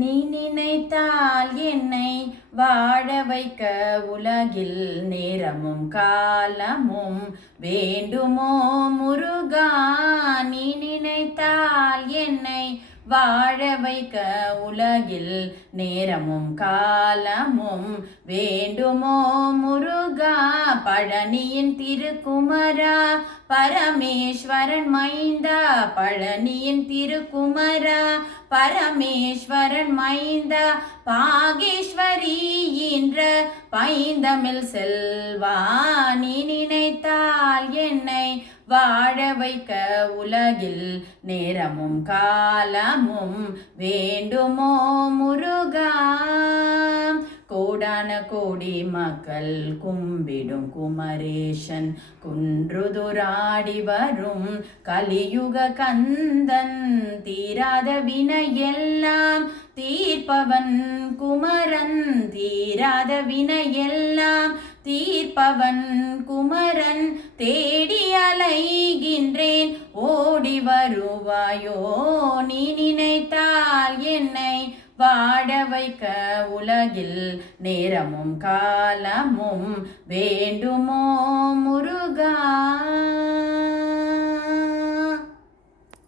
நீ நினைத்தால் என்னை வாழ வைக்க உலகில் நேரமும் காலமும் வேண்டுமோ முருகா. நீ நினைத்தால் என்னை வாழ வைக்க உலகில் நேரமும் காலமும் வேண்டுமோ முருகா. பழனியின் திருக்குமரா பரமேஸ்வரன் மைந்தா, பழனியின் திருக்குமரா பரமேஸ்வரன் மைந்தா, பாகேஸ்வரி என்ற பைந்தமிழ் செல்வா. நீ நினைத்தால் என்னை வாழ வைக்க உலகில் நேரமும் காலமும் வேண்டுமோ முருகா. கோடான கோடி மக்கள் கும்பிடும் குமரேசன், குன்றுதுராடி வரும் கலியுக கந்தன், தீராத வினையெல்லாம் தீர்ப்பவன் குமரன், தீராத வினையெல்லாம் தீர்ப்பவன் குமரன். தேடி அலைகின்றேன் ஓடி வருவாயோ. நீ நினைத்தால் என்னை வாழ வைக்க உலகில் நேரமும் காலமும் வேண்டுமோ முருகா.